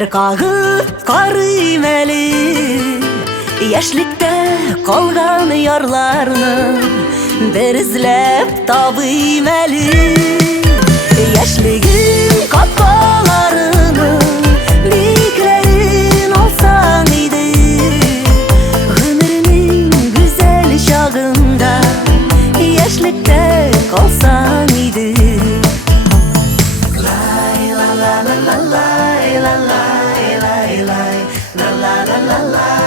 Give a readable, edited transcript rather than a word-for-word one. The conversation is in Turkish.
bir kağıt karayım eli. Yaşlıkta kalgan yarlarını bir izlep tabıyım eli. Yaşlığın kapalarını diklerin olsan idi. Ömrünün güzel çağında yaşlıkta kalsan idi. Lay la la la la lay la lay lay lay la la la la lay.